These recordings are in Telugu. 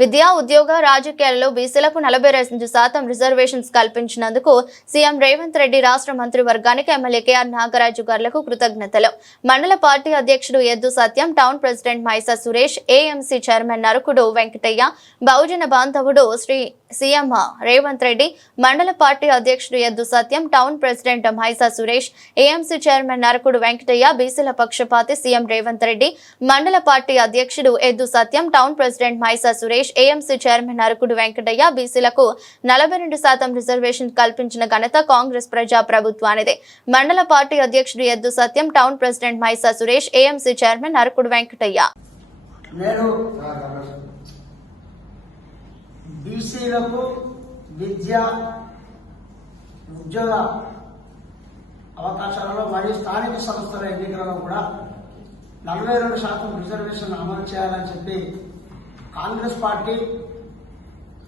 విద్యా ఉద్యోగ రాజకీయాలలో బీసీలకు నలభై రెండు శాతం రిజర్వేషన్స్ కల్పించినందుకు సీఎం రేవంత్ రెడ్డి రాష్ట్ర మంత్రివర్గానికి ఎమ్మెల్యే కేఆర్ నాగరాజు గారులకు కృతజ్ఞతలు. మండల పార్టీ అధ్యక్షుడు Eddu Satyam town president Maisa Suresh AMC chairman Narakudu Venkataiah బహుజన బాంధవుడు శ్రీ సీఎం రేవంత్ రెడ్డి మండల పార్టీ అధ్యక్షుడు Eddu Satyam town president Maisa Suresh AMC chairman Narakudu Venkataiah బీసీల పక్షపాతి సీఎం రేవంత్ రెడ్డి మండల పార్టీ అధ్యక్షుడు Eddu Satyam town president Mahaisa Suresh AMC chairman Narakudu Venkataiah బీసీలకు నలభై రెండు శాతం రిజర్వేషన్ కల్పించిన ఘనత కాంగ్రెస్ ప్రజా ప్రభుత్వానిదే మండల పార్టీ అధ్యక్షుడు Eddu Satyam town president Maisa Suresh AMC chairman Narakudu Venkataiah. బీసీలకు విద్య ఉద్యోగ అవకాశాలలో మరియు స్థానిక సంస్థల ఎన్నికలలో కూడా నలభై రెండు శాతం రిజర్వేషన్ అమలు చేయాలని చెప్పి కాంగ్రెస్ పార్టీ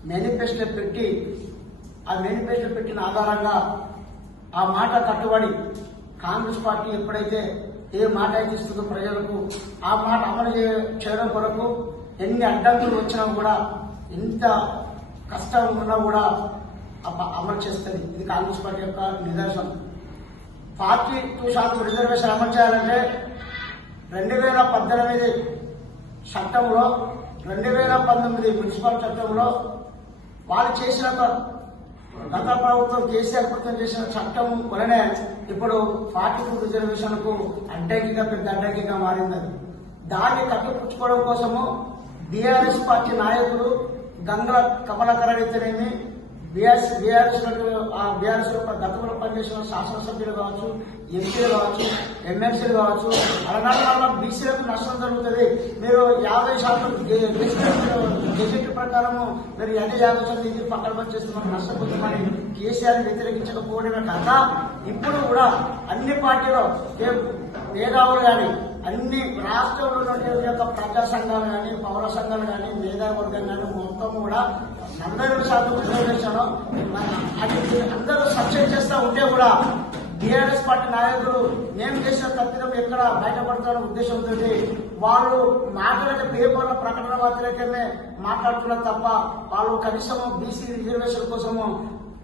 మేనిఫెస్టో పెట్టి ఆ మేనిఫెస్టో పెట్టిన ఆధారంగా ఆ మాట కట్టుబడి కాంగ్రెస్ పార్టీ ఎప్పుడైతే ఏ మాట అయితే ఇస్తుందో ప్రజలకు ఆ మాట అమలు చేయడం కొరకు ఎన్ని అడ్డంకులు వచ్చినా కూడా ఎంత కష్టం ఉన్నా కూడా అమలు చేస్తుంది. ఇది కాంగ్రెస్ పార్టీ యొక్క నిదర్శనం. ఫార్టీ టూ శాతం రిజర్వేషన్ అమలు చేయాలంటే రెండు వేల పద్దెనిమిది చట్టంలో రెండు వేల పంతొమ్మిది మున్సిపల్ చట్టంలో వాళ్ళు చేసిన గత ప్రభుత్వం కేసీఆర్ ప్రభుత్వం చేసిన చట్టం వలనే ఇప్పుడు ఫార్టీ టూ రిజర్వేషన్కు అడ్డంకిగా పెద్ద అడ్డంకిగా మారింది. దాన్ని కట్టుపుచ్చుకోవడం కోసము బీఆర్ఎస్ పార్టీ నాయకులు గంగల కమలాకర్ అయితేనేమి బీఆర్ఎస్ బీఆర్ఎస్ ఆ బీఆర్ఎస్ యొక్క గతంలో పనిచేసిన శాసనసభ్యులు కావచ్చు ఎంపీలు కావచ్చు ఎమ్మెల్సీలు కావచ్చు అలాగే వల్ల బీసీలకు నష్టం జరుగుతుంది. మీరు యాభై శాతం గెజెట్ ప్రకారము మీరు ఎన్ని యాభై శాతం ఇది పక్కన పని చేస్తున్నారు. నష్టపోతామని కేసీఆర్ వ్యతిరేకించకపోవడమే కాక ఇప్పుడు కూడా అన్ని పార్టీలో ఏ- మేధావులు కానీ అన్ని రాష్ట్రంలో ఉన్నటువంటి యొక్క ప్రజా సంఘాలు కానీ పౌర సంఘాలు కానీ మేధావర్గం కానీ మొత్తం కూడా నలభై రెండు శాతం రిజర్వేషన్ అది అందరూ సబ్జెక్ట్ చేస్తూ ఉంటే కూడా టీఆర్ఎస్ పార్టీ నాయకులు నేను చేసిన తప్పిదం ఎక్కడ బయటపడతారన్న ఉద్దేశంతో వాళ్ళు మాట్లాడే పేపర్ల ప్రకటన మాత్రమే మాట్లాడుతున్నారు తప్ప వాళ్ళు కనీసం బీసీ రిజర్వేషన్ కోసము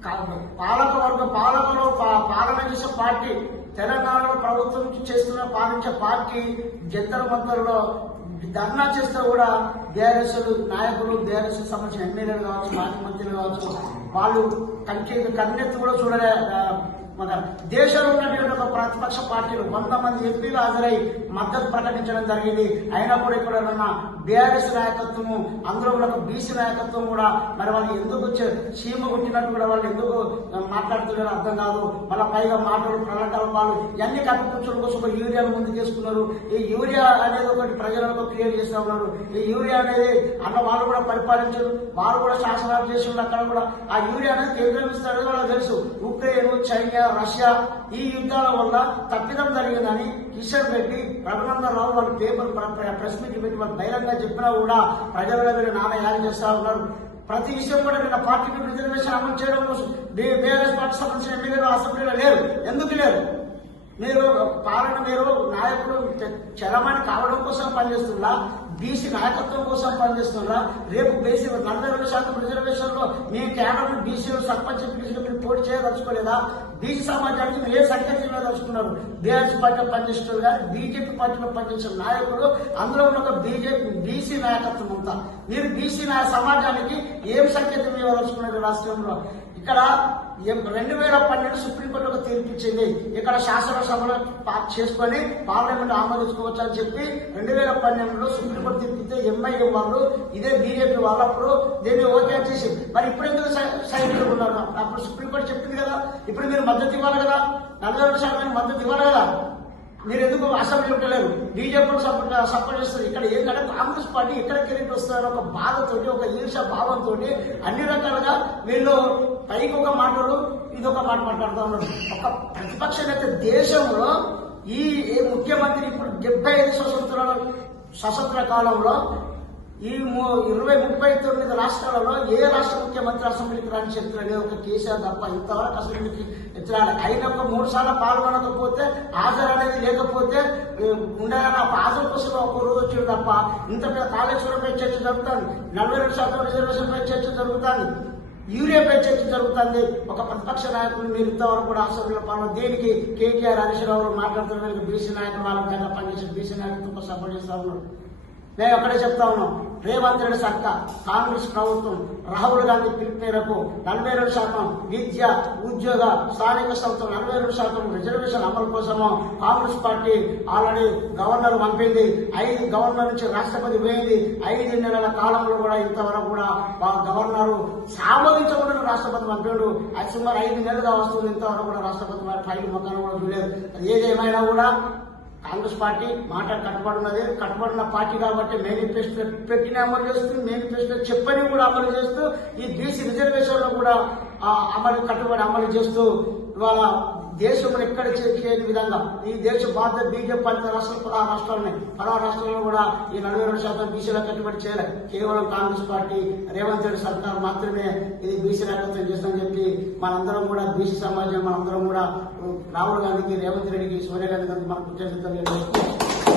కా- పాలక వర్గం పాలకులు పా- పాలన చేసే పార్టీ తెలంగాణలో ప్రభుత్వం చేస్తున్న పాలించే పార్టీ జంతర మంతర్లో ధర్నా చేస్తే కూడా బీఆర్ఎస్ నాయకులు బీఆర్ఎస్ సంబంధించిన ఎమ్మెల్యేలు కావచ్చు మాజీ మంత్రులు కావచ్చు వాళ్ళు కంటి కన్నెత్తి కూడా చూడలే మన దేశంలో ఉన్నటువంటి ఒక ప్రతిపక్ష పార్టీలు వంద మంది ఎంపీలు హాజరై మద్దతు ప్రకటించడం జరిగింది. అయినా కూడా ఇక్కడ ఉన్న బీఆర్ఎస్ నాయకత్వము అందులో కూడా ఒక బీసీ నాయకత్వం కూడా మరి వాళ్ళు ఎందుకు చే- చీమ కొట్టినట్టు కూడా వాళ్ళు ఎందుకు మాట్లాడుతున్నారో అర్థం కాదు. మళ్ళీ పైగా మాటలు ప్రణాళికలు వాళ్ళు ఇవన్నీ కప్పిపుచ్చడం కోసం ఒక యూరియాను ముందు చేసుకున్నారు. ఈ యూరియా అనేది ఒకటి ప్రజలకు క్రియేట్ చేస్తూ ఉన్నారు. ఈ యూరియా అనేది అన్న వాళ్ళు కూడా పరిపాలించారు. వాళ్ళు కూడా శాసనాలు చేసి అక్కడ కూడా ఆ యూరియా అనేది కేంద్రం ఇస్తారని వాళ్ళకి తెలుసు. ఉక్రెయిన్ చైనా రష్యా ఈ యుద్ధాల వల్ల తప్పిదం జరిగిందని Kishan Reddy Raghunandan Rao paper press meet పెట్టి వాళ్ళు బహిరంగ చెప్పినా కూడా ప్రజల మీద నాన్న చేస్తా ఉన్నారు. ప్రతి విషయం కూడా నిన్న పార్టీకి రిజర్వేషన్ అమలు చేయడం కోసం బీఆర్ఎస్ పార్టీ సంబంధించిన ఎమ్మెల్యేలు అసెంబ్లీలో లేరు. ఎందుకు లేరు? మీరు పాలన మీరు నాయకుడు చలమణి కావడం కోసం పనిచేస్తుందా? బీసీ నాయకత్వం కోసం పనిచేస్తుందా? రేపు బీసీ నలభై రెండు శాతం రిజర్వేషన్లో మీ కేవలం బీసీలు సర్పంచ్ బీసీలు మీరు పోటీ చేయదలుచుకోలేదా? బీసీ సమాజానికి మీరు ఏ సంఖ్య దలుచుకున్నారు బీఆర్ఎస్ పార్టీలో పనిచేస్తున్నారు కానీ బీజేపీ పార్టీలో పనిచేసిన నాయకులు అందులో ఉన్న ఒక బీజేపీ బీసీ నాయకత్వం అంతా. మీరు బీసీ నా సమాజానికి ఏం సంకేతం ఇవ్వదలుచుకున్నారు రాష్ట్రంలో? ఇక్కడ రెండు వేల పన్నెండు సుప్రీం తీర్పిచ్చింది. ఇక్కడ శాసనసభలో పాస్ చేసుకొని పార్లమెంట్ ఆమోదించుకోవచ్చు అని చెప్పి రెండు వేల పన్నెండులో సుప్రీంకోర్టు తీర్పిస్తే ఎంఐఏ వాళ్ళు ఇదే బీజేపీ వాళ్ళు అప్పుడు దీన్ని ఓకే చేసి. మరి ఇప్పుడు ఎందుకు సై- సైనికులు ఉన్నారు? అప్పుడు సుప్రీంకోర్టు చెప్పింది కదా. ఇప్పుడు మీరు మద్దతు ఇవ్వాలి కదా. నలభై రెండు శాతం మద్దతు ఇవ్వాలి కదా. మీరు ఎందుకు అసెంబ్లీ ఉండలేరు బీజేపీ సపోర్ట్ సపోర్ట్ చేస్తారు ఇక్కడ ఏంటంటే కాంగ్రెస్ పార్టీ ఎక్కడ కెరీర్ వస్తారు ఒక బాధతోటి ఒక ఈర్ష భావంతో అన్ని రకాలుగా వీళ్ళు పైకి ఒక మాటలు ఇది ఒక మాట మాట్లాడుతూ ఉన్నారు. ఒక ప్రతిపక్ష నేత దేశంలో ఈ ఈ ముఖ్యమంత్రి ఇప్పుడు డెబ్బై ఐదు స్వతంత్రాల స్వతంత్ర కాలంలో ఈ ఇరవై ముప్పై తొమ్మిది రాష్ట్రాలలో ఏ రాష్ట్ర ముఖ్యమంత్రి అసెంబ్లీకి రాని చరిత్ర లేదు? ఒక కేసీఆర్ తప్ప ఇంతవరకు అసెంబ్లీకి ఎత్తురాలి అయినప్పుడు మూడు సార్లు పాల్గొనకపోతే హాజరు అనేది లేకపోతే ఉండాలని హాజరు కోసం ఒక రోజు వచ్చాడు తప్ప ఇంత పెద్ద కాళేశ్వరంపై చర్చ జరుగుతుంది నలభై రెండు శాతం రిజర్వేషన్పై చర్చ జరుగుతుంది యూరియాపై చర్చ జరుగుతుంది. ఒక ప్రతిపక్ష నాయకులు మీరు ఇంతవరకు కూడా అసెంబ్లీలో పాల్గొన దేనికి? కేటీఆర్ హరీష్ రావు మాట్లాడుతున్నారు. బీసీ నాయకులు వాళ్ళ పనిచేసిన బీసీ నాయకులతో సపోర్ట్ చేస్తా ఉన్నారు. నేను అక్కడే చెప్తా ఉన్నాం. రేవంత్ రెడ్డి సర్కార్ కాంగ్రెస్ ప్రభుత్వం రాహుల్ గాంధీ పిలుపు మేరకు నలభై రెండు శాతం విద్య ఉద్యోగ స్థానిక సంస్థలు నలభై రెండు శాతం రిజర్వేషన్ అమలు కోసము కాంగ్రెస్ పార్టీ ఆల్రెడీ గవర్నర్ పంపింది. ఐదు గవర్నర్ నుంచి రాష్ట్రపతి పోయింది. ఐదు నెలల కాలంలో కూడా ఇంతవరకు కూడా ఆ గవర్నర్ సామోదించకుండా రాష్ట్రపతి పంపిండు. అది సుమారు ఐదు నెలలుగా వస్తుంది. ఇంతవరకు కూడా రాష్ట్రపతి ఫైల్ మొత్తాన్ని కూడా చూడలేదు. అది ఏదేమైనా కూడా కాంగ్రెస్ పార్టీ మాట కట్టుబడినది కట్టుబడిన పార్టీ కాబట్టి మేనిఫెస్టో పెట్టిన అమలు చేస్తుంది మేనిఫెస్టో చెప్పని కూడా అమలు చేస్తూ ఈ బీసీ రిజర్వేషన్లో కూడా ఆ, అమలు కట్టుబడి అమలు చేస్తూ ఇవాళ దేశంలో ఎక్కడ చేయని విధంగా ఈ దేశ భారత బీజేపీ పాలిత రాష్ట్రాలు పదహారు రాష్ట్రాలు ఉన్నాయి పదహారు రాష్ట్రాల్లో కూడా ఈ నలభై రెండు శాతం బీసీల కట్టుబడి చేయలేదు కేవలం కాంగ్రెస్ పార్టీ రేవంత్ రెడ్డి సర్కార్ మాత్రమే ఇది బీసీ నాయకత్వం చేస్తుందని చెప్పి మనందరం కూడా బీసీ సమాజం మనందరం కూడా రాహుల్ గాంధీకి రేవంత్ రెడ్డికి సోనియా గాంధీ గారికి మనం కృతజ్ఞతలు